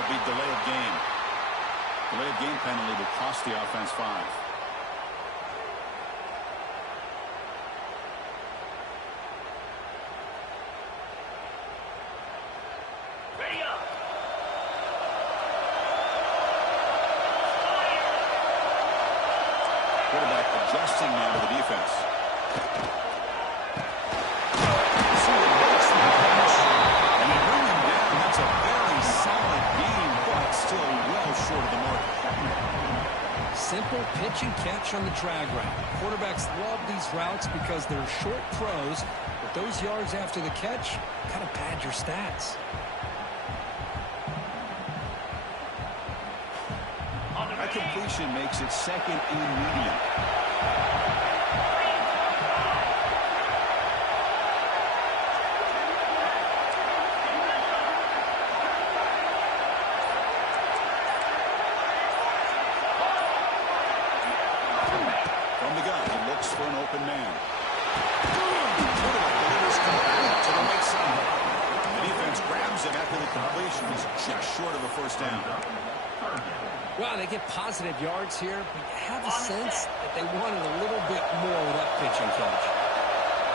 That'll be delay of game. Delay of game penalty will cost the offense 5. Quarterback adjusting now to the defense. And they bring him down. That's a very solid game, but still well short of the mark. Simple pitch and catch on the drag route. Quarterbacks love these routes because they're short throws, but those yards after the catch kind of pad your stats. That completion makes it second and medium. From the gun, he looks for an open man. Delivers complete to the right side. The defense grabs him after the completion. He's just short of a first down. Wow, they get positive yards here, but you have a sense that they wanted a little bit more with that pitch and catch.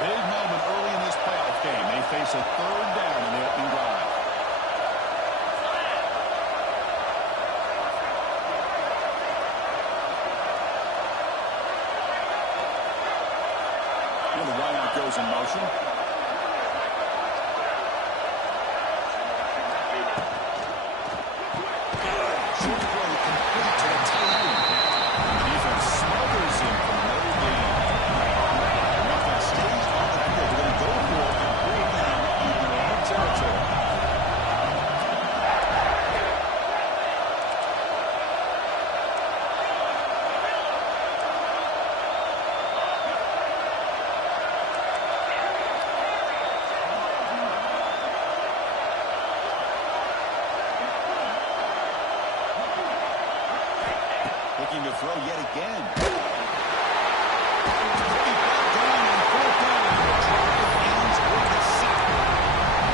Big moment early in this playoff game. They face a third down in the opening drive. And the wideout goes in motion. Looking to throw yet again.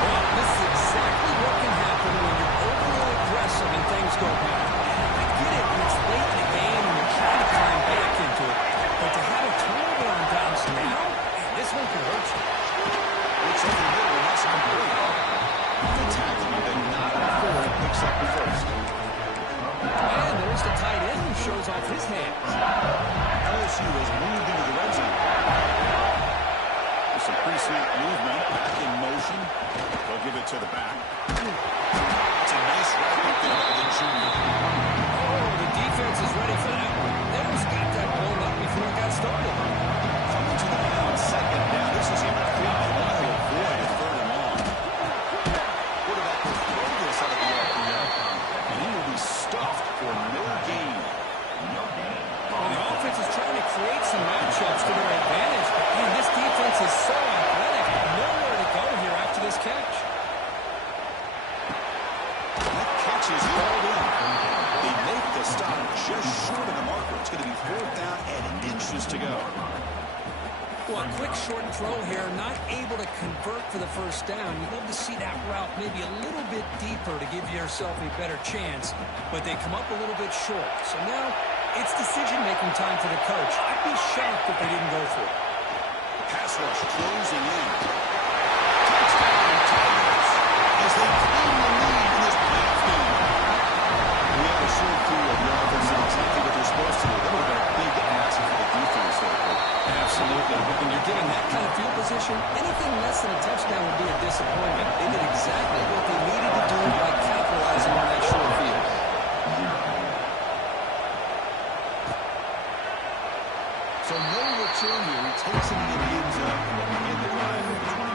Well, this is exactly what can happen when you're overly aggressive and things go bad. I get it when it's late in the game and you're trying to climb back into it. But to have a turnover on downs now, man, this one could hurt you. Looks like the middle and that's complete. The tackle, then not before it picks up the first. And there's the tight end who shows off his hands. LSU has moved into the red zone. With some pre-snap movement, back in motion. They'll give it to the back. It's a nice wrap up there by the junior. Oh, the defense is ready for that one. They almost got that blown up before it got started. Coming to the line, second down. This is a field they want to avoid a third and long. Quarterback will throw this out of the air. And he will be stuffed for no gain. Well, the offense is trying to create some matchups to their advantage. But, man, this defense is so athletic. Nowhere to go here after this catch. That catch is hauled in. They make the stop just short of the marker. It's going to be fourth down and inches to go. Well, a quick short throw here, not able to convert for the first down. You'd love to see that route maybe a little bit deeper to give yourself a better chance, but they come up a little bit short. So now it's decision-making time for the coach. I'd be shocked if they didn't go for it. Pass rush closing in. Touchdown Tigers as they claim the lead in this playoff game. We have a short view of the offense and exactly what they're supposed to do. That would have been a big asset for the defense there. Absolutely. When you're given that kind of field position, anything less than a touchdown would be a disappointment. They did exactly what they needed to do by capitalizing on that short field. So no return here. He takes it in the end zone in the drive at the 25.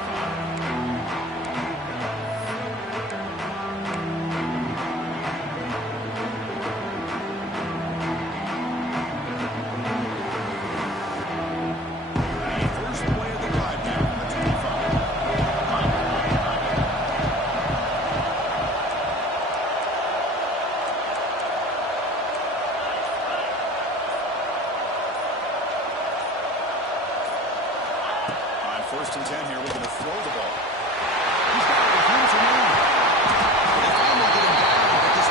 First and 10 here, looking to throw the ball. He's got it with room to move. They finally get him down, but this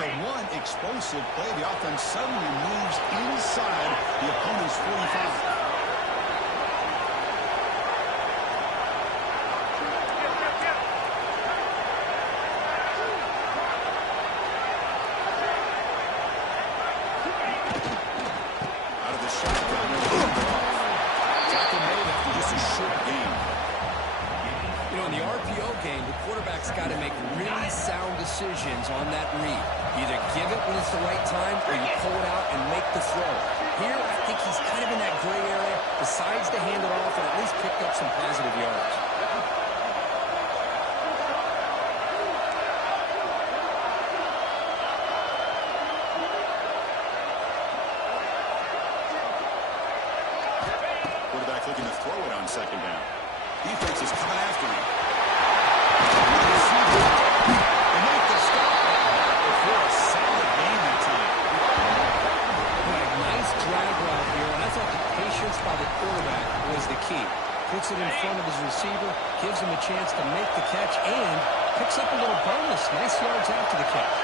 After one explosive play, the offense suddenly moves inside the opponent's 45. Got to make really sound decisions on that read. Either give it when it's the right time or you pull it out and make the throw. Here, I think he's kind of in that gray area, decides to hand it off and at least pick up some positive yards. Quarterback looking to throw it on second down. Defense is coming after him. By the quarterback was the key. Puts it in front of his receiver, gives him a chance to make the catch, and picks up a little bonus. Nice yards after the catch.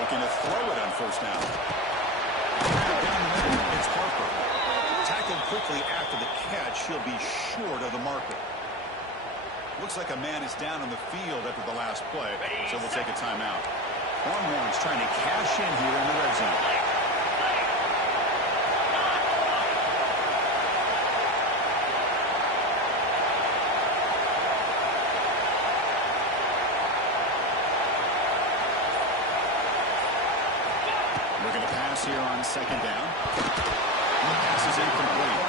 Looking to throw it on first down. It's Harper. Tackled quickly after the catch. He'll be short of the marker. Looks like a man is down on the field after the last play, so we'll take a timeout. Longhorns trying to cash in here in the red zone. Looking to pass here on second down. The pass is incomplete.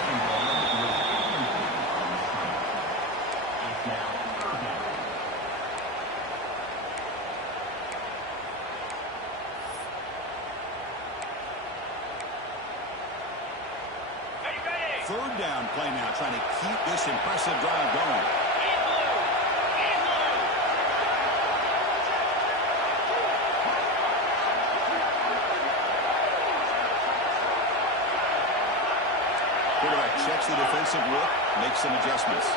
Third down play now, trying to keep this impressive drive going. Quarterback checks the defensive look, makes some adjustments.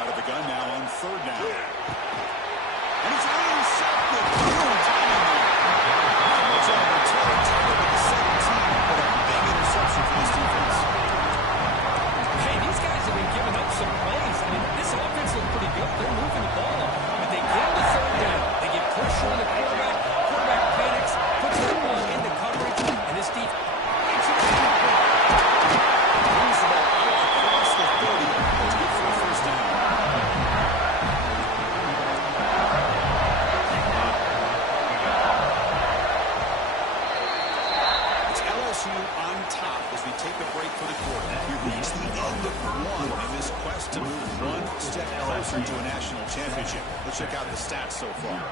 Out of the gun now on third down. And it's intercepted. Good timing there. It's over Taylor at the 17, but a big interception for this defense. Hey, these guys have been giving up some plays. I mean, this offense looks pretty good. They're moving the ball, but they get the third down. They get pressure on the quarterback. Quarterback panics, puts the ball into coverage, and this defense makes it Moves the ball out across the 30. It's good for a first down. It's LSU on top as we take a break for the quarter. We reach the end of one in this quest to move one step closer to a national championship. Let's check out the stats so far.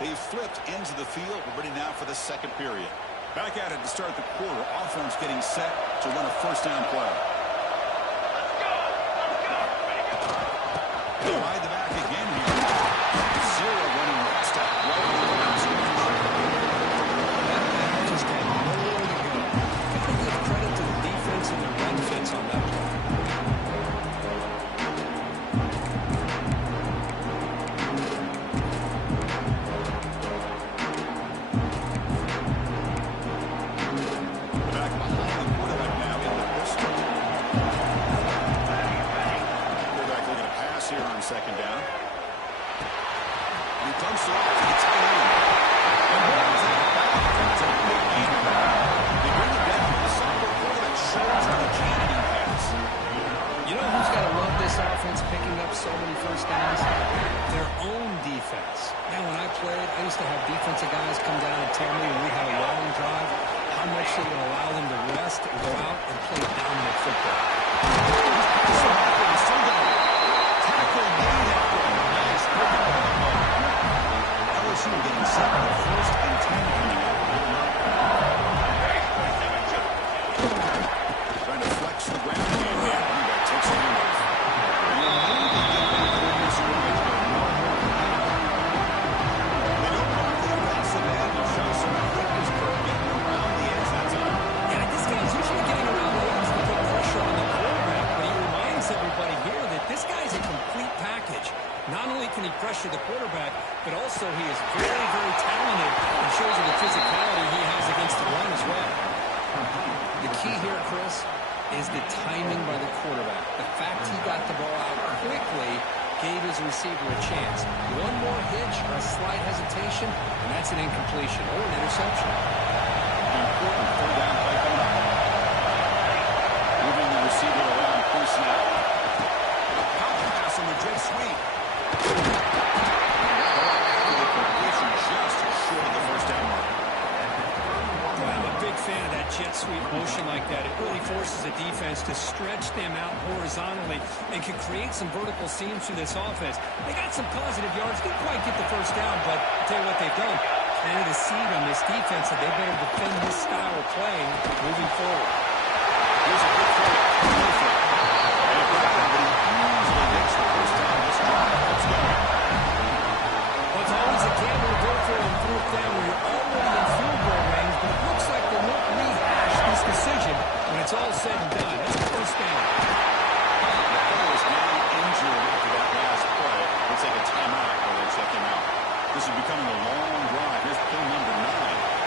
They've flipped ends of the field. We're ready now for the second period. Back at it to start the quarter. Offense getting set to run a first down play. Wide the back again here. Zero running room. Step right on the line scrimmage. That just had nowhere to go. Got to give credit to the defense and their run fits on that play. Back behind the quarterback now in the pistol. Quarterback looking to pass here on second down. And he dumps it off to the tight end. And runs it back to McGee. They bring it down to the second quarter that shows the Kennedy pass. You know who's got to love this offense picking up so many first downs? Their own defense. Man, when I played, I used to have defensive guys come down and tell me when we had a long drive how much it would allow them to rest and go out and play dominant football. Tackle made after a nice pick up on the ball. LSU getting set for the first and 10 coming up. Trying to flex the ground game here. Running back takes it in. pressure the quarterback, but also he is very, very talented and shows you the physicality he has against the run as well. The key here, Chris, is the timing by the quarterback. The fact he got the ball out quickly gave his receiver a chance. One more hitch or a slight hesitation, and that's an incompletion or an interception. Important third down play coming up. Moving the receiver around pre-snap. Pop pass on the jet sweep. Completion just short of the first down mark. I'm a big fan of that jet sweep motion like that. It really forces the defense to stretch them out horizontally and can create some vertical seams through this offense. They got some positive yards. Didn't quite get the first down, but I'll tell you what they've done. Planted a seed on this defense that they better defend this style of play moving forward. Here's a good throw. And a grab, but he easily gets the first down this drive. Let's go. Well, it's always a gamble to go for on fourth down when you're already in field goal range, but it looks like they won't rehash this decision when it's all said and done. That's a first down. The player was now injured after that last play. Looks like a timeout while they check him out. This is becoming a long drive. Here's play number 9.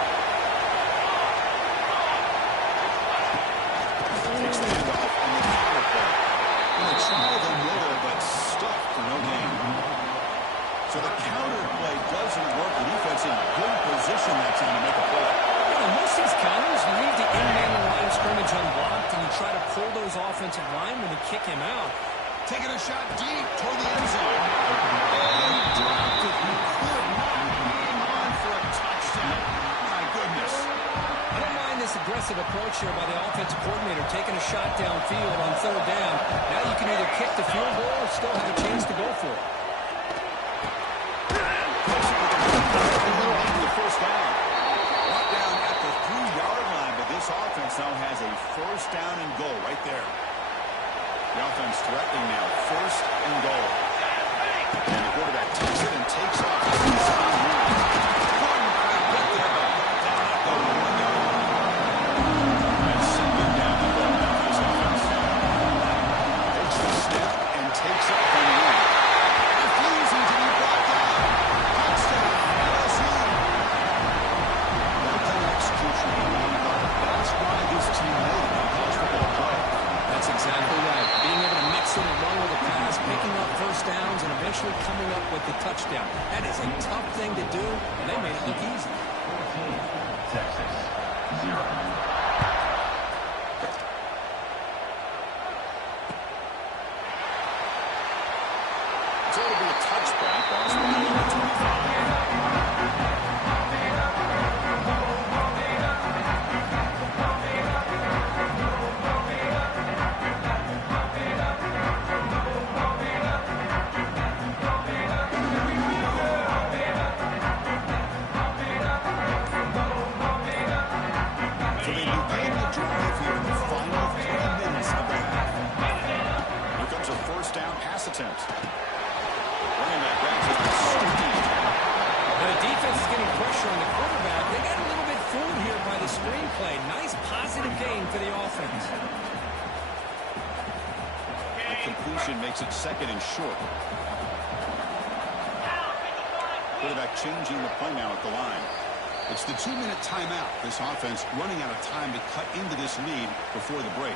Takes the handoff on the counter play. And a trial and roll, but stuck for no gain. So the counter play doesn't work. The defense in good position that time to make a play. In most of these counters, you leave the in-man line of scrimmage unblocked, and you try to pull those offensive linemen to kick him out. Taking a shot deep toward the end zone. Oh, he dropped it. He could not hang on for a touchdown. My goodness. I don't mind this aggressive approach here by the offensive coordinator, taking a shot downfield on third down. Now you can either kick the field goal or still have a chance to go for it. The first down. Brought down at the 3-yard line, but this offense now has a first down and goal right there. The offense threatening now, first and goal. And the quarterback takes it and takes off. And someone down the goal now for this offense. Takes the step and takes off on the run. Refusing to be brought down. Touchdown, LSU. That kind of execution, that's why this team made a college football play. That's exactly right. Being able to mix in along with the pass, picking up first downs, and eventually coming up with the touchdown. That is a tough thing to do, and they made it look easy. Texas, 0. So it'll be a touchback. Ball's running on the 25. So they begin the drive here in the final 3 minutes of the half. Here comes a first down pass attempt. Running back grabs it. Now the defense is getting pressure on the quarterback. They got a little bit fooled here by the screenplay. Nice positive gain for the offense. The completion makes it second and short. Quarterback changing the play now at the line. It's the 2-minute timeout. This offense running out of time to cut into this lead before the break.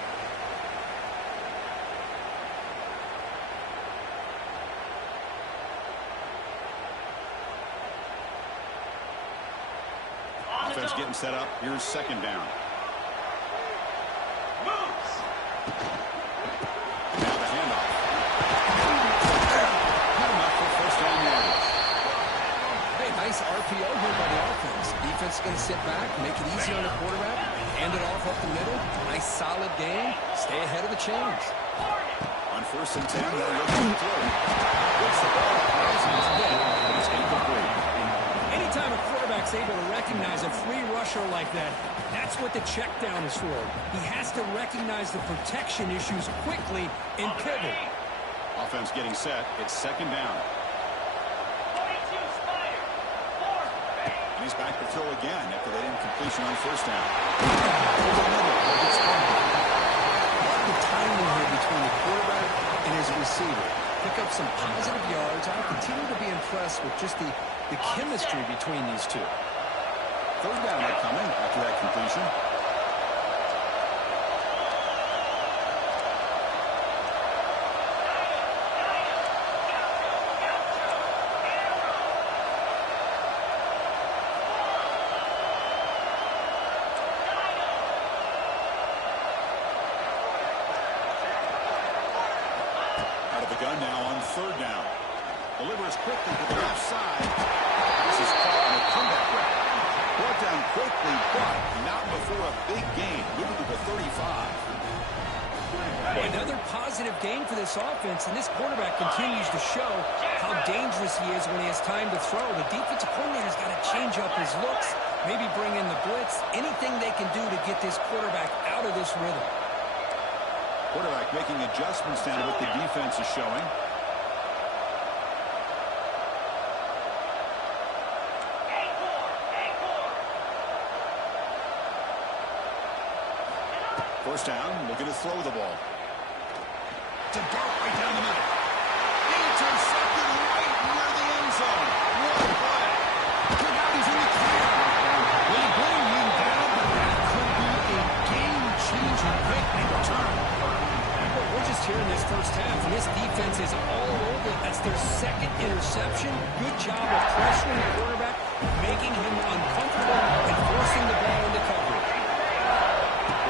Offense getting set up. Here's second down. Now the handoff. Good enough for first down yardage. Hey, nice RPO here by the offense. Defense is going to sit back, make it easy on the quarterback, hand it off up the middle. Nice solid game. Stay ahead of the chains. On first and 10, they're looking to throw. Gets the ball up, rising to hit, but it's incomplete. Anytime a quarterback's able to recognize a free rusher like that, that's what the check down is for. He has to recognize the protection issues quickly and pivot. Offense getting set. It's second down. And he's back to throw again after that incompletion on first down. The timing here between the quarterback and his receiver. Pick up up some positive yards. I'll continue to be impressed with just the chemistry between these two. Third down coming after that completion. Out of the gun now on third down. Delivers quickly to the left side. This is caught on a comeback route. Brought down quickly, but not before a big gain. Moving to the 35. Well, another positive gain for this offense, and this quarterback continues to show how dangerous he is when he has time to throw. The defensive coordinator's got to change up his looks, maybe bring in the blitz, anything they can do to get this quarterback out of this rhythm. Quarterback making adjustments down to what the defense is showing. First down, looking to throw the ball. To dart right down the middle. Intercepted right near the end zone. What a play. Look out, he's in the clear. They bring him down, but that could be a game-changing pick and return. Well, we're just here in this first half, and this defense is all over it. That's their second interception. Good job of pressuring the quarterback, making him uncomfortable, and forcing the ball into coverage.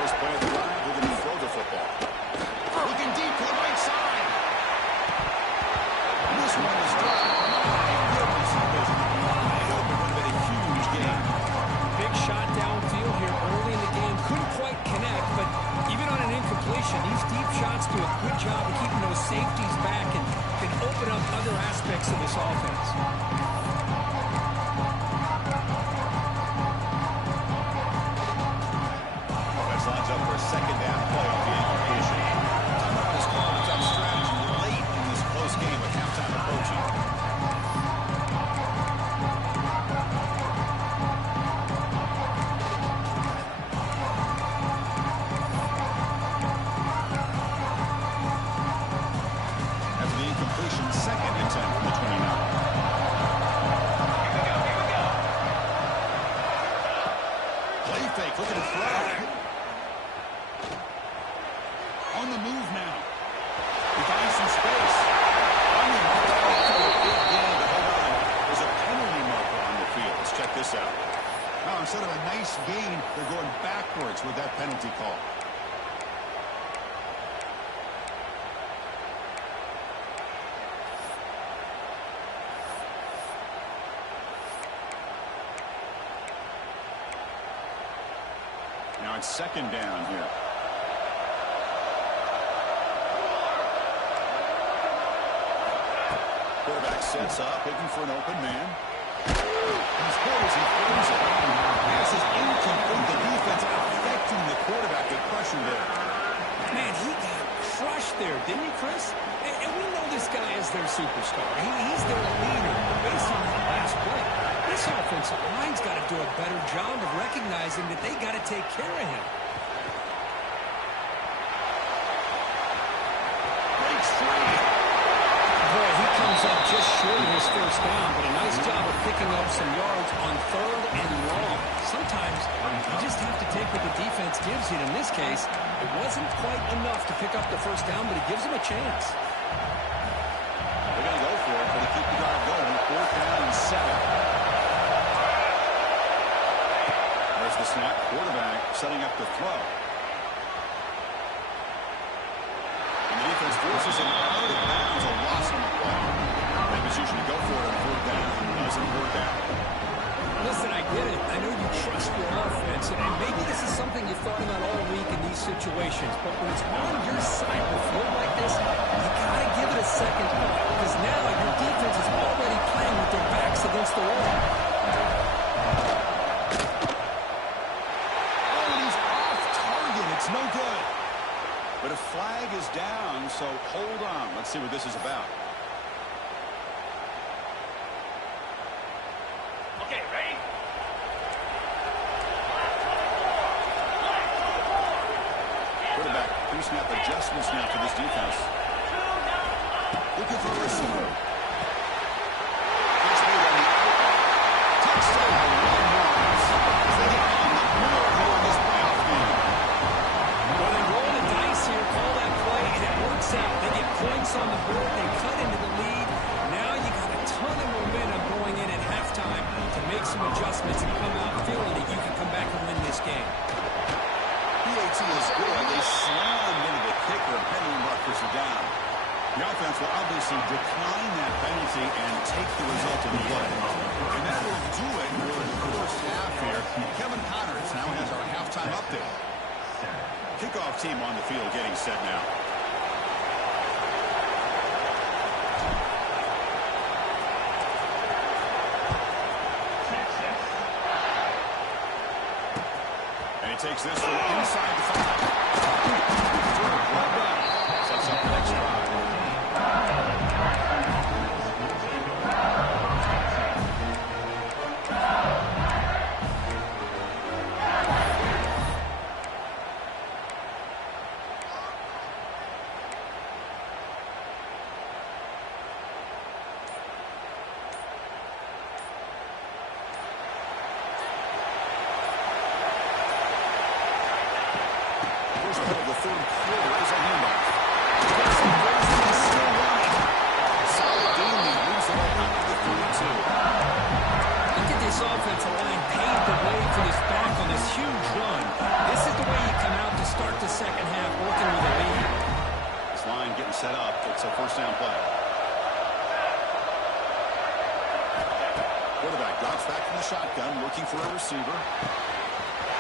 First play of the drive, we're going to throw the football. Looking deep to the right side. This one is dropped. My goodness, he was wide open. Would have been a huge gain. Big shot downfield here early in the game. Couldn't quite connect, but even on an incompletion, these deep shots do a good job of keeping those safeties back and can open up other aspects of this offense. Lines up for a second down play on the incompletion. Timeout is called with that strategy late in this close game with halftime approaching. After the incompletion, second and 10 from the 29. Play fake, looking to throw. On the move now. He finds some space. I mean, after a big gain, but hold on. There's a penalty marker on the field. Let's check this out. Now, instead of a nice gain, they're going backwards with that penalty call. Now it's second down here. Quarterback sets up, looking for an open man. He's hit as he throws it. Pass is incomplete. The defense affecting the quarterback with pressure there. Man, he got crushed there, didn't he, Chris? And we know this guy is their superstar. He's their leader. Based on that last play, this offensive line's got to do a better job of recognizing that they got to take care of him. Breaks free. Boy, he comes up just short of his first down, but a nice job of picking up some yards on third and long. Sometimes you just have to take what the defense gives you. In this case, it wasn't quite enough to pick up the first down, but it gives him a chance. They're going to go for it, but to keep the drive going. Fourth down and 7. There's the snap. Quarterback setting up the throw. And the defense forces him out of bounds. A loss on the play. They was usually go for it on fourth down. Doesn't work out. Listen, I get it. I know you trust your offense, and maybe this is something you thought about all week in these situations, but when it's on your side with a field like this, you got to give it a second thought, because now your defense is already playing with their backs against the wall. Oh, and he's off target. It's no good. But a flag is down, so hold on. Let's see what this is about. Okay, ready? Quarterback, pre-snap adjustments now for this defense. Looking for a receiver. Nice move on the outlet. Touchdown, Longhorns. As they get on the board here in this playoff game. Well, they roll the dice here, call that play, and it works out. They get points on the board. They cut into the lead. Now you got a ton of momentum going in at halftime to make some adjustments and come out feeling that you can come back and win this game. PAT is good. They slam into the kicker, and Henry Rutgers are down. The offense will obviously decline that penalty and take the result of the play. And that will do it for the first half here. Kevin Connors now has our halftime update. Kickoff team on the field getting set now. And he takes this from inside the 5. Well done. Sets up the next drive. First play of the third quarter is a handoff. Carson goes in and still running. Solid game lead moves it right out to the 32. Look at this offensive line paved the way for this back on this huge run. This is the way you come out to start the second half working with a lead. This line getting set up. It's a first down play. Quarterback drops back from the shotgun, looking for a receiver.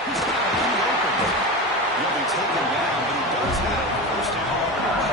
He's got a pretty open. He'll be taken down, but he does have first down yardage.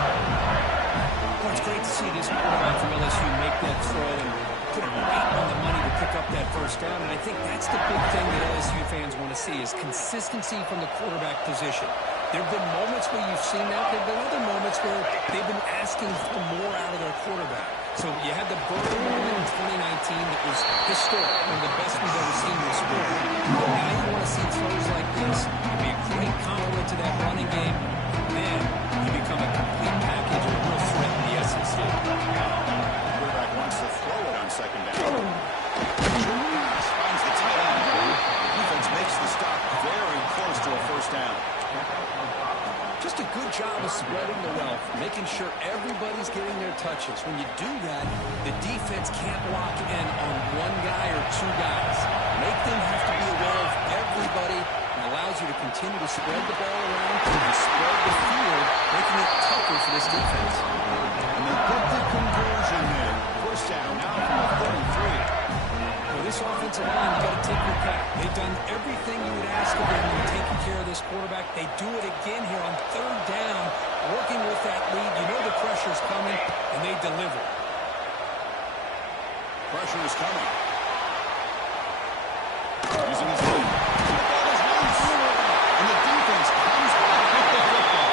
Well, it's great to see this quarterback from LSU make that throw and put it right on the money to pick up that first down. And I think that's the big thing that LSU fans want to see is consistency from the quarterback position. There have been moments where you've seen that. There have been other moments where they've been asking for more out of their quarterback. So you had the Burrow moment in 2019 that was historic, one of the best we've ever seen in the sport. But now you want to see throws like this. It'd be a great compliment to that running game. And then you become a complete package and a real threat in the SEC. Quarterback wants to throw it on second down. Pass finds the tight end. Defense makes the stop very close to a first down. Just a good job of spreading the wealth, making sure everybody's getting their touches. When you do that, the defense can't lock in on one guy or two guys. Make them have to be aware of everybody and allows you to continue to spread the ball around and spread the field, making it tougher for this defense. And they get the conversion there. First down now from the 33. Well, this offensive line, you got to take your cap. They've done everything you would ask of them in taking care of this quarterback. They do it again here on third down, working with that lead. You know the pressure's coming, and they deliver. Pressure is coming. Using his lead. The ball is loose. And the defense comes back with the football.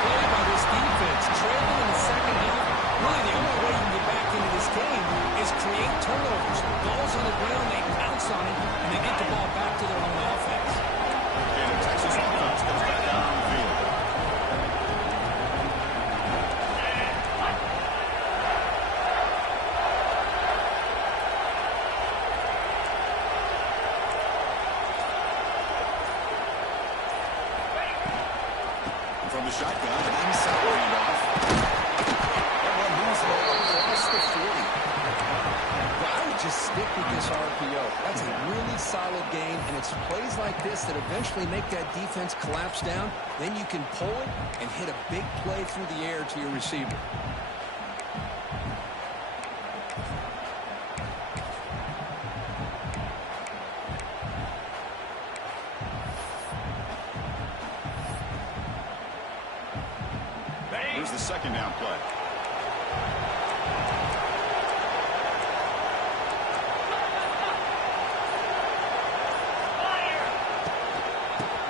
Play by this defense. Trailing in the second half. Really, the only way you can get back into this game is create turnovers. Ball's on the ground, they bounce on it, and they get the ball back to their own offense. And the Texas offense comes back out on the field. And from the shotgun, an inside handoff. That one moves the ball across the 40. Well, I would just stick with this RPO. That's a really solid game, and it's plays like this that eventually make that defense collapse down. Then you can pull it and hit a big play through the air to your receiver. Here's the second down play.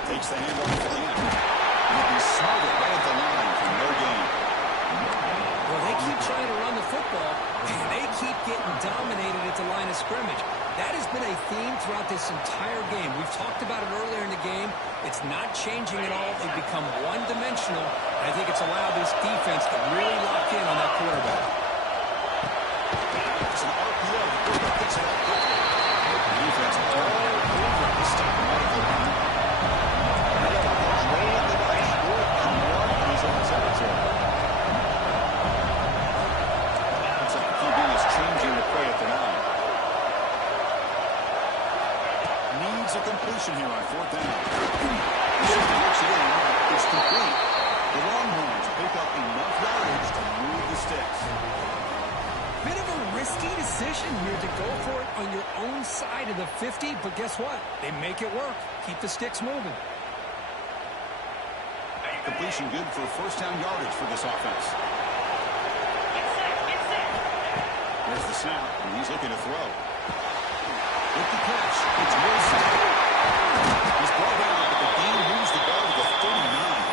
Takes the handoff again. And it'll be smothered right at the line for no gain. Well, they keep trying to run the football, and they keep getting dominated at the line of scrimmage. That has been a theme throughout this entire game. We've talked about it earlier in the game. It's not changing at all. They've become become one-dimensional. I think it's allowed this defense to really lock in on that quarterback. It's an RPO. The quarterback gets it out quickly. The defense all over this time. Medical line. Rolling the dice. Scored on one in his own territory. Looks like the QB is changing the play at the line. Needs a completion here on fourth down. Shifty looks it in. It's complete. The Longhorns pick up enough yardage to move the sticks. Bit of a risky decision here to go for it on your own side of the 50, but guess what? They make it work. Keep the sticks moving. Completion good for first down yardage for this offense. There's the snap, and he's looking to throw. With the catch, it's Wilson. He's brought down, but the game moves the ball to the 39.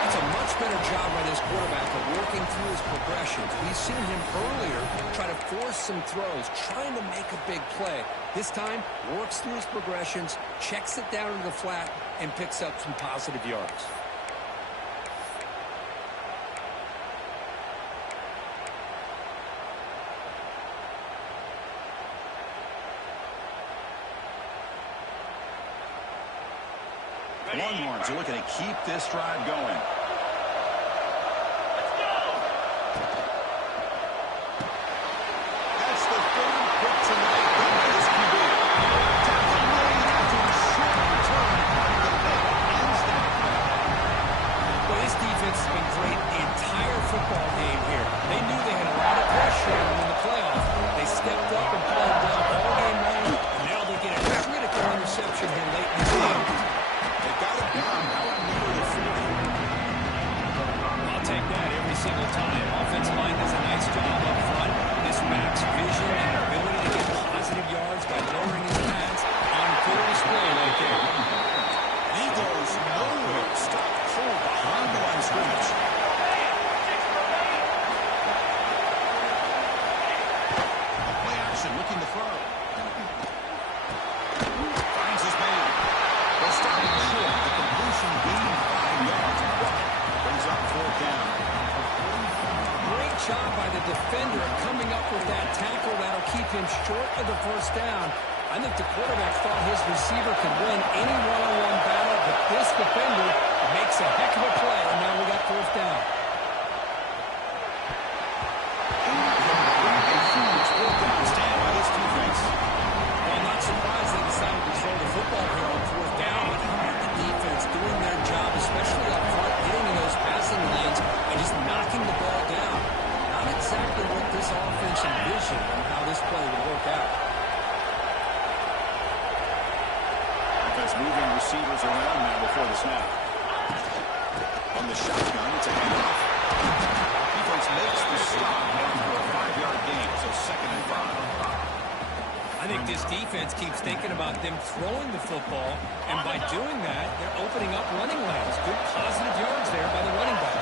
That's a much better job by this quarterback of working through his progressions. We've seen him earlier try to force some throws, trying to make a big play. This time, works through his progressions, checks it down into the flat, and picks up some positive yards. The Longhorns are looking to keep this drive going. That's the third pick tonight by this QB. Tackle made after a short return. The pick ends that play. Well, this defense has been great the entire football game here. They knew they had a lot of pressure on them in the playoffs. They stepped up and played well all game long. Now they get a critical interception here late in the game. They got it down out near the 40. I'll take that every single time. Offensive line does a nice job up front. This backs vision and ability to get positive yards by lowering his pads on full display right there. He goes nowhere. Stop cold behind the line of scrimmage. Play action, looking to throw. Finds his man. They'll stop it short. The completion gained 5 yards. Brings up fourth down. Great job by the defender coming up with that tackle that'll keep him short of the first down. I think the quarterback thought his receiver could win any one-on-one battle, but this defender makes a heck of a play, and now we got fourth down. Fourth down stand by this defense. Well, I'm not surprised they decided to throw the football here on fourth down, but the defense doing their job, especially up front, getting in those passing lanes and just knocking the ball down. Not exactly what this offense envisioned on how this play would work out. Defense moving receivers around now before the snap. On the shotgun, it's a handoff. Defense makes the stop after a 5-yard gain, so 2nd and 5. I think this defense keeps thinking about them throwing the football, and by doing that, they're opening up running lanes. Good positive yards there by the running back.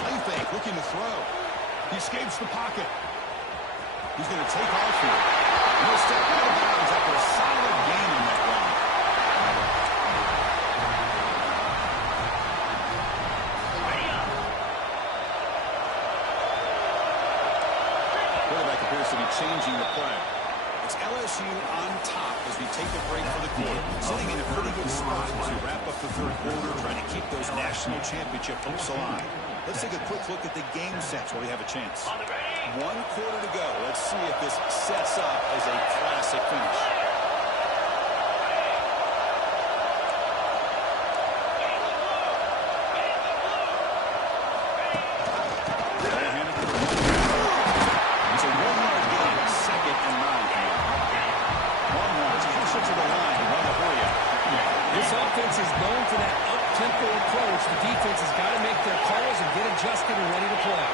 Play fake, looking to throw. He escapes the pocket. He's going to take off here. He'll step out of bounds after a solid gain in that run. Quarterback appears to be changing the play. It's LSU on top as we take a break for the quarter. Sitting in a pretty good spot to wrap up the third quarter, trying to keep those national championship hopes alive. Let's take a quick look at the game sets while we have a chance. 1 quarter to go. Let's see if this sets up as a classic finish. It's a 1-yard gain, 2nd and 9. Longhorns push it to the line and run it for you. This offense is known for that up-tempo approach. The defense has got to make their calls and get adjusted and ready to play.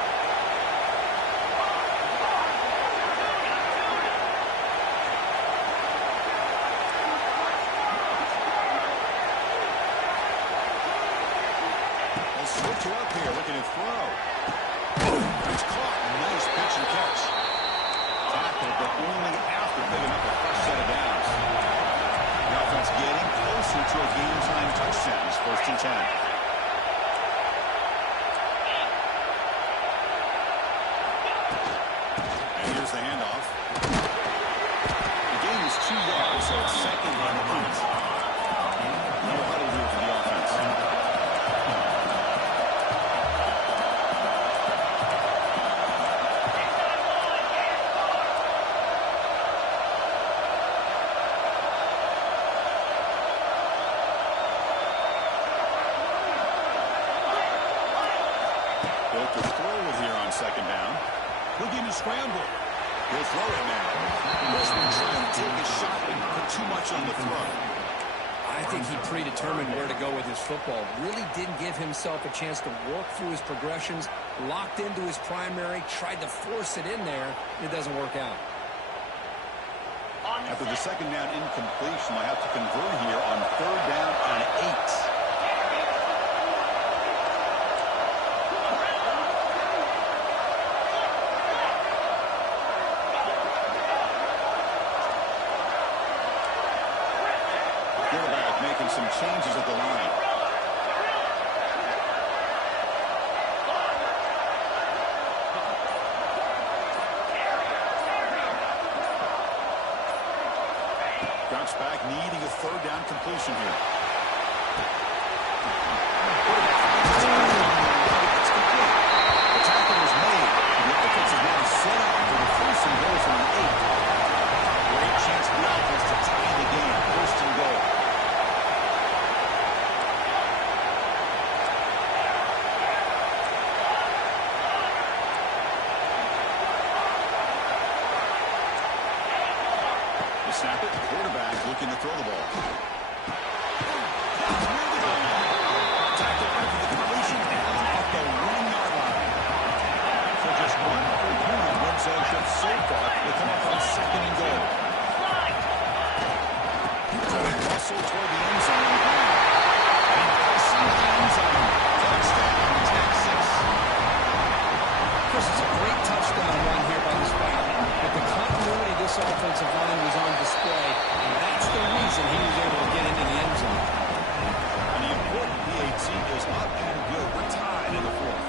They'll switch her up here, looking to throw. It's caught. Nice pitch and catch. Tackled, but only after picking up a fresh set of downs. to a game-time touchdown. It's 1st and 10. And here's the handoff. The gain is 2 yards, so it's 2nd and 8. No huddle here for the offense. Built to throw it here on 2nd down. Looking to scramble. He'll throw it now. This one trying to take a shot and put too much on the throw. I think he predetermined where to go with his football. Really didn't give himself a chance to work through his progressions. Locked into his primary. Tried to force it in there. It doesn't work out. After the 2nd down incompletion, I have to convert here on 3rd down and 8. Quarterback making some changes at the line. Drops back, needing a 3rd down completion here. It's complete. The tackle is made. The offense is now set up for the 1st and goal from the 8. Great chance for the offense to tie the game. 1st and goal. They snap it. Quarterback looking to throw the ball. Tackle after the completion down at the 1-yard line. So just one opponent wins ownership so far. They come up on 2nd and goal. Russell toward the end zone on the ground. And passing the end zone. Touchdown, Texas. Chris, it's a great touchdown run here by this back. But the continuity of this offensive line was on display. And that's the reason he was able to get into the end zone. And the important PAT is up and good. We're tied in the 4th.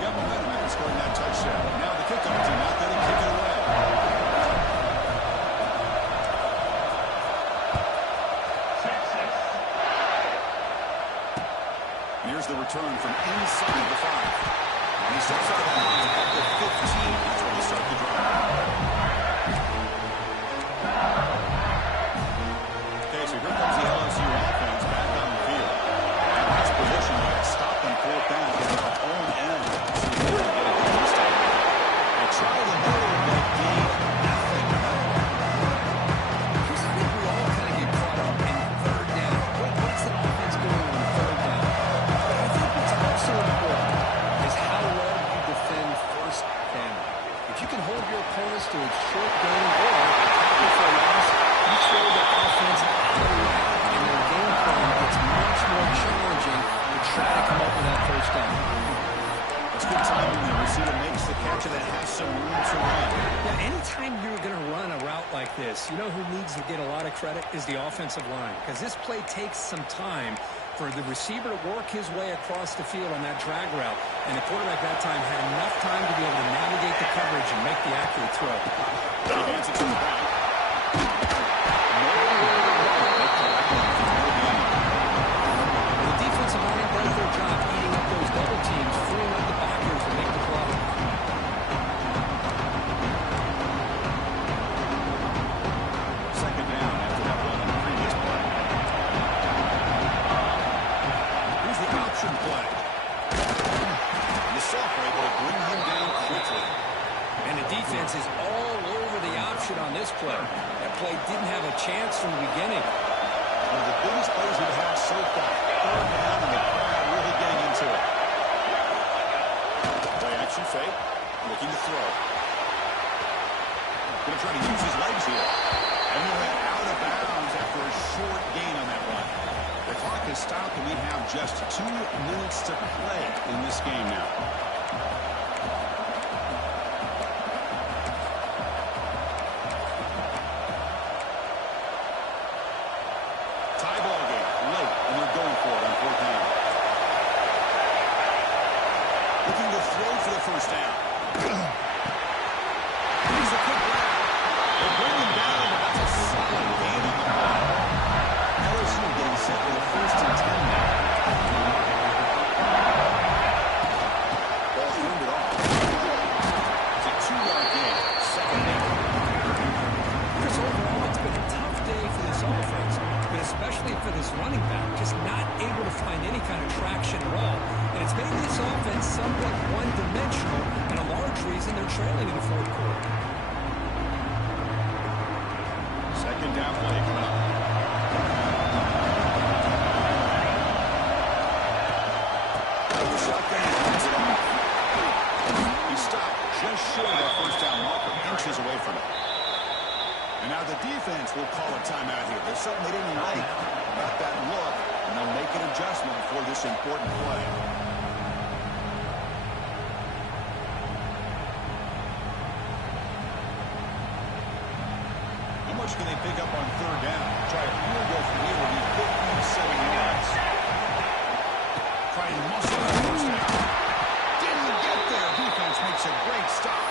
Got momentum after scoring that touchdown. Now the kickoff team out there to kick it away. Here's the return from inside the 5. And he starts out at the 15 after they start the drive. Okay, so here comes the LSU offense back on the field. And last position, they got stopped on 4th down in their own end. So they really get it done this time. They tried another one that gave nothing. Chris, I think we all kind of get caught up in 3rd down. What's the offense doing on 3rd down? But I think what's also important is how well you defend 1st down. If you can hold your opponents to a short gain or a tackle for a loss, you throw the offense out of the way. And their game plan gets much more challenging to try to come up with that 1st down. It's good timing. The receiver makes the catch and then has some room to run. Yeah, anytime you're going to run a route like this, you know who needs to get a lot of credit is the offensive line. Because this play takes some time for the receiver to work his way across the field on that drag route. And the quarterback that time had enough time to be able to navigate the coverage and make the accurate throw. He hands it to the back. The defensive line does their job eating up those double teams, freeing up the backers to make the play. 2nd down after that run on the previous play. Here's the option play. The sophomore able to bring him down quickly. And the defense is all over the option on this play. That play didn't have a chance from the beginning. One of the biggest plays we've had so far. 3rd down and the crowd really getting into it. Play action fake. Looking to throw. Going to try to use his legs here. And he'll head out of bounds after a short gain on that run. The clock has stopped and we have just 2 minutes to play in this game now. to throw for the first down. Here's a quick grab. They bring him down, but that's a solid gain on the play. LSU getting set with a 1st and 10 now. Ball handed off. It's a 2-yard gain. 2nd down. Chris, overall, it's been a tough day for this offense, but especially for this running back, just not able to find any kind of traction at all. And it's made this offense somewhat one-dimensional, and a large reason they're trailing in the 4th quarter. 2nd down play coming up. Shotgun hands it off. He stopped just short of that 1st down marker, inches away from it. And now the defense will call a timeout here. There's something they didn't like about that look, and they'll make an adjustment for this important play. How much can they pick up on 3rd down? Try a field goal from here will be 57 yards. Trying to muscle that 1st down. Didn't get there. Defense makes a great stop.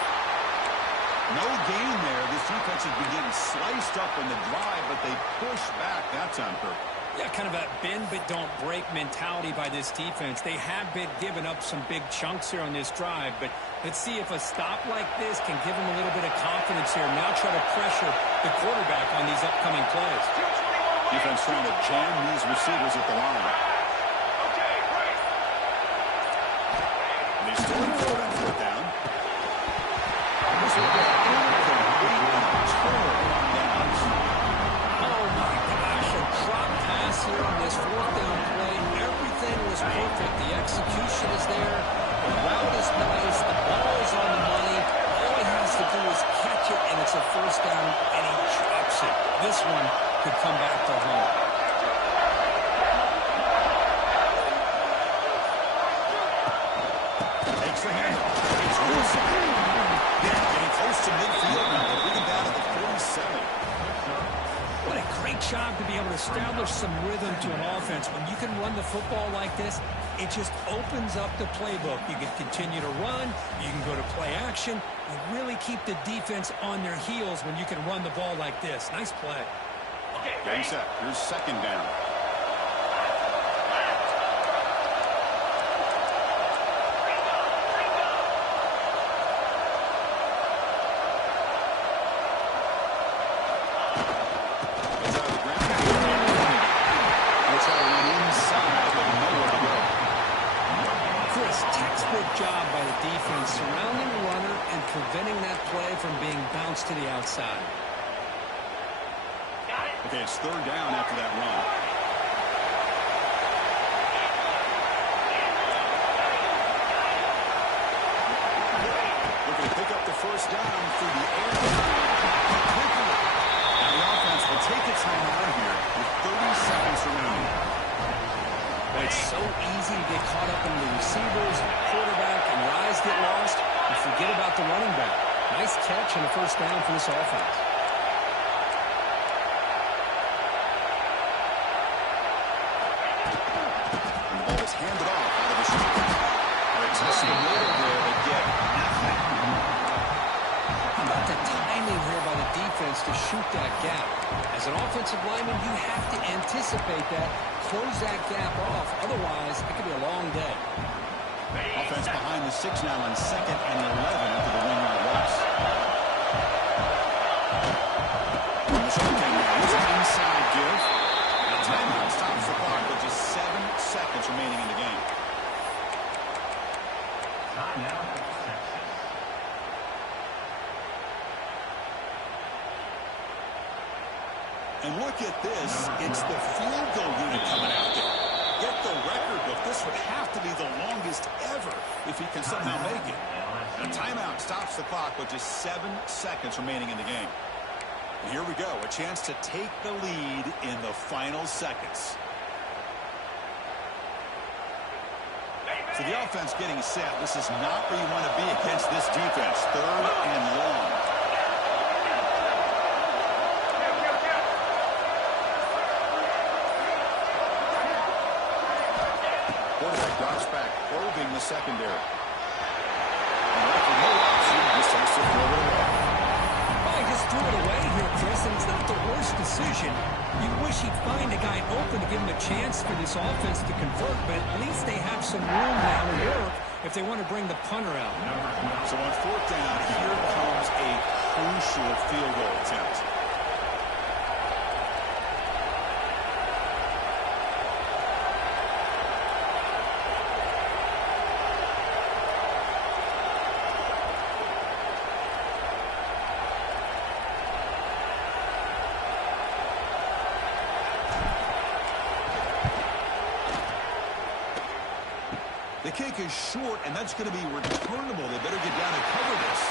No gain there. This defense has been getting sliced up in the drive, but they push back that time, Kirk. Yeah, kind of a bend but don't break mentality by this defense. They have been giving up some big chunks here on this drive, but let's see if a stop like this can give them a little bit of confidence here. Now try to pressure the quarterback on these upcoming plays. Defense trying to jam these receivers at the line. And they still throw it on 4th down. This will be Oh my gosh, a drop pass here on this 4th down play. Everything was perfect. The execution is there. The route is nice. The ball is on the money. All he has to do is catch it, and it's a 1st down, and he drops it. This one could come back to home. Takes the handoff. It's Wilson. Getting close to midfield now. They bring him down to the 47. What a great job to be able to establish some rhythm to an offense. When you can run the football like this, it just opens up the playbook. You can continue to run. You can go to play action. You really keep the defense on their heels when you can run the ball like this. Nice play. Getting set. Here's 2nd down. Job by the defense surrounding the runner and preventing that play from being bounced to the outside. Okay, it's 3rd down after that run. Looking to pick up the 1st down through the air. Now the offense will take its time out here with 30 seconds remaining. But it's so easy to get caught up in the receivers, quarterback, and your eyes get lost. You forget about the running back. Nice catch and a 1st down for this offense. And the ball is handed off out of the shotgun. They're testing the middle there to get nothing. How about the timing here by the defense to shoot that gap? As an offensive lineman, you have to anticipate that, close that gap off. Otherwise, it could be a long day. Offense behind the 6 now on 2nd and 11 after the 1-yard loss. From the shotgun now, here's an inside give. And a timeout stops the clock with just 7 seconds remaining in the game. Timeout, Texas. And look at this. It's the field goal unit coming out there. Get the record book. This would have to be the longest ever if he can somehow make it. A timeout stops the clock with just 7 seconds remaining in the game. And here we go. A chance to take the lead in the final seconds. So the offense getting set. This is not where you want to be against this defense. 3rd and long. Quarterback drops back, probing the secondary. starts to throw it away. Well, he just threw it away here, Chris, and it's not the worst decision. You wish he'd find a guy open to give him a chance for this offense to convert, but at least they have some room now to work if they want to bring the punter out. So on fourth down, here comes a crucial field goal attempt. The kick is short, and that's going to be returnable. They better get down and cover this.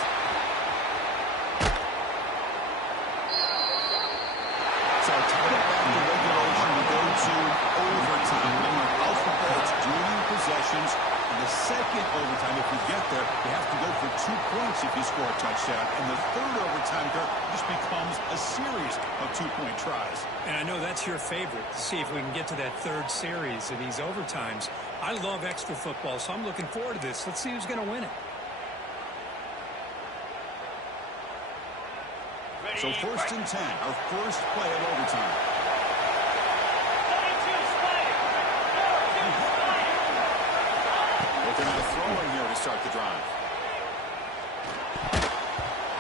So tied up after regulation, we go to overtime. In our alphabet, it's dueling possessions. In the second overtime, if we get there, you have to go for 2 points if you score a touchdown. And the third overtime, Kirk, just becomes a series of 2-point tries. And I know that's your favorite, to see if we can get to that third series in these overtimes. I love extra football, so I'm looking forward to this. Let's see who's going to win it. So first and 10, our first play of overtime. Looking at a throwing here to start the drive.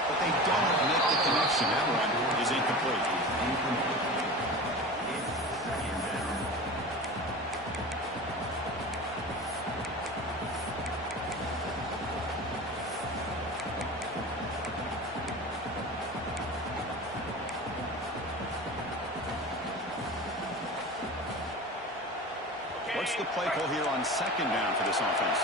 But they don't make the connection. That one is incomplete. What's the play call here on second down for this offense?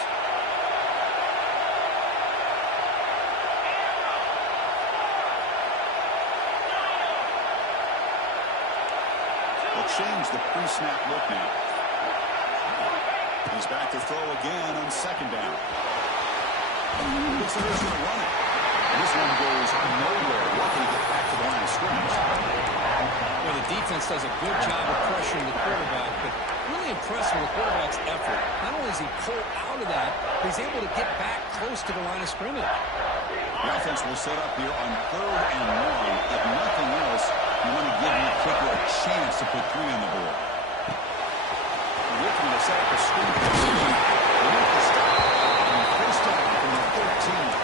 They'll change the pre-snap look now. He's back to throw again on second down. Looks like he's going to run it. And this one goes nowhere. Lucky to get back to the line of scrimmage. Well, the defense does a good job of pressuring the quarterback, but really impressed with the quarterback's effort. Not only does he pull out of that, but he's able to get back close to the line of scrimmage. The offense will set up here on 3rd and 1. If nothing else, you want to give your kicker a chance to put 3 on the board. Looking to set up a screen position. They make the stop. And first down from the 13.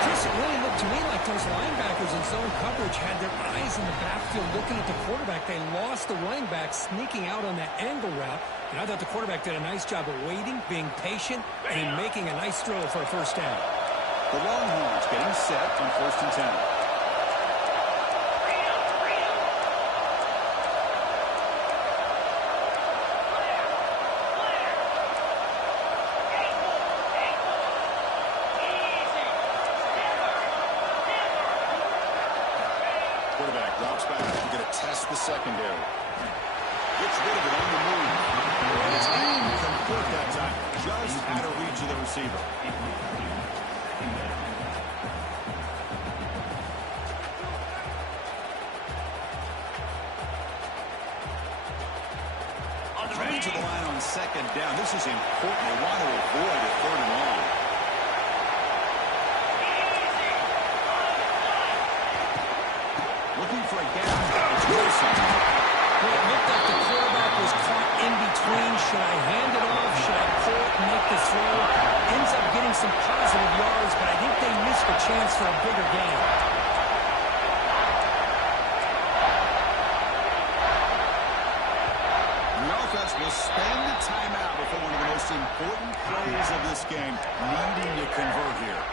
Chris, it really looked to me like those linebackers in zone coverage had their eyes in the backfield looking at the quarterback. They lost the running back sneaking out on that angle route. And I thought the quarterback did a nice job of waiting, being patient, and making a nice throw for a first down. The Longhorns getting set on 1st and 10. Quarterback drops back. We're going to test the secondary. Gets rid of it on the move. And it's incomplete that time. Just out of reach of the receiver. Coming to the line on second down. This is important. They want to avoid a 3rd and long. Looking for a gap. It's Wilson. Well, it looked like the quarterback was caught in between. Should I hand it off? Should I pull it and make the throw? Ends up getting some positive yards, but I think they missed a chance for a bigger gain. The offense will spend the timeout before one of the most important plays of this game, needing to convert here.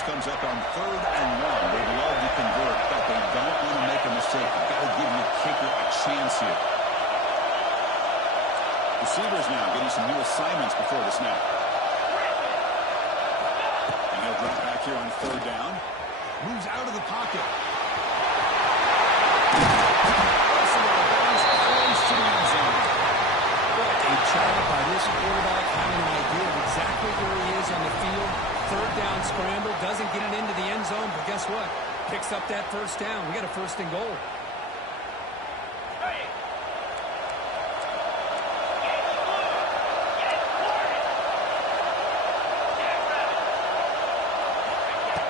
Comes up on 3rd and 1. They'd love to convert, but they don't want to make a mistake. You've got to give your kicker a chance here. Receivers now getting some new assignments before the snap. And he'll drop back here on 3rd down. Moves out of the pocket. A job by this quarterback having an idea of exactly where he is on the field. 3rd down Unscrambled, doesn't get it into the end zone, but guess what? Picks up that first down. We got a first and goal.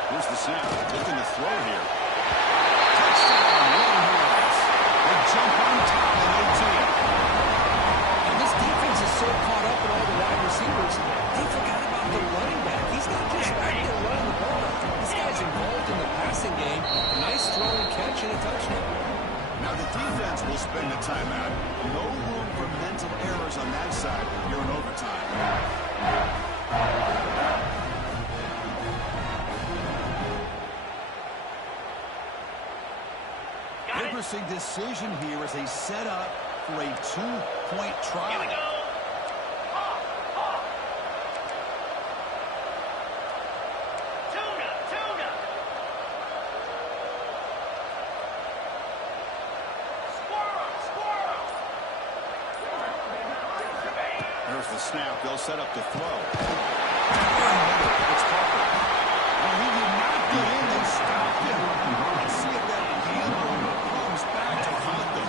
Here's the snap. Looking to throw here. Touchdown, Willie Harris. They jump on top at 18. And this defense is so caught up in all the wide receivers, they forgot about the running back. He's not just back there running the ball. This guy's involved in the passing game. Nice throw and catch and a touchdown. Now the defense will spend a timeout. No room for mental errors on that side here in overtime. Interesting decision here as they set up for a 2-point try. Here we go. Tuna. Squirrel. There's the snap. They'll set up to throw. It's Parker. Well, he did not get in and stop him. Let's see if that handle comes back to haunt them.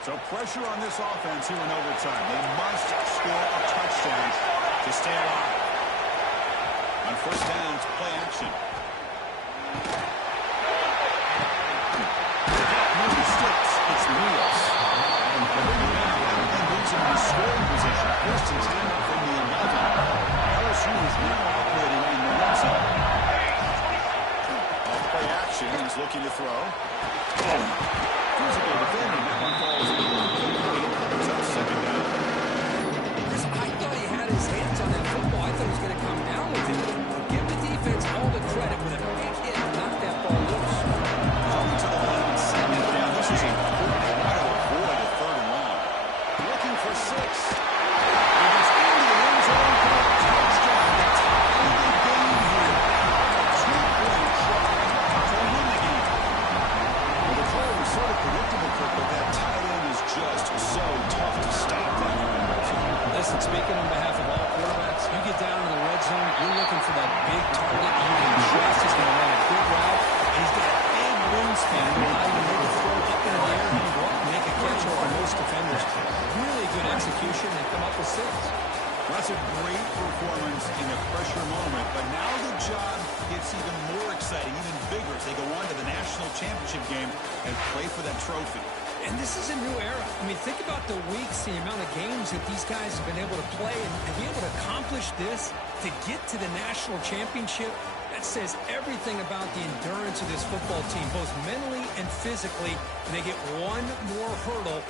So pressure on this offense here in overtime. They must score a touchdown to stay alive. On first down, it's play action. Moving sticks, it's Lewis. And bringing back and losing his scoring position. First and 10 from the 11. LSU is now operating in the red zone. Off play action, he's looking to throw. Physical defending, that one falls incomplete. It's on second down. I thought he had his hands on that football. I thought he was going to come down with it. Give the defense all the credit with a big hit to knock that ball loose. Coming to the line on second down. This is important. They want to avoid a third and long. Looking for 6. It is in the end zone for a touchdown to tie the game here. A 2-point try to win the game. Well, the play was sort of predictable, Kirk, but that tight end is just so tough to stop down here in the red zone. Listen, speaking on behalf of all quarterbacks, you get down in the red zone, you're looking for that big target. You can trust he's going to run a quick route, and he's got a big wingspan to allow you to make a throw up into the air and go up and make a catch over most defenders. Really good execution and come up with 6. Well, that's a great performance in a pressure moment, but now the job gets even more exciting, even bigger as they go on to the national championship game and play for that trophy. And this is a new era. I mean, think about the weeks, the amount of games that these guys have been able to play, and to be able to accomplish this, to get to the national championship, that says everything about the endurance of this football team, both mentally and physically. And they get one more hurdle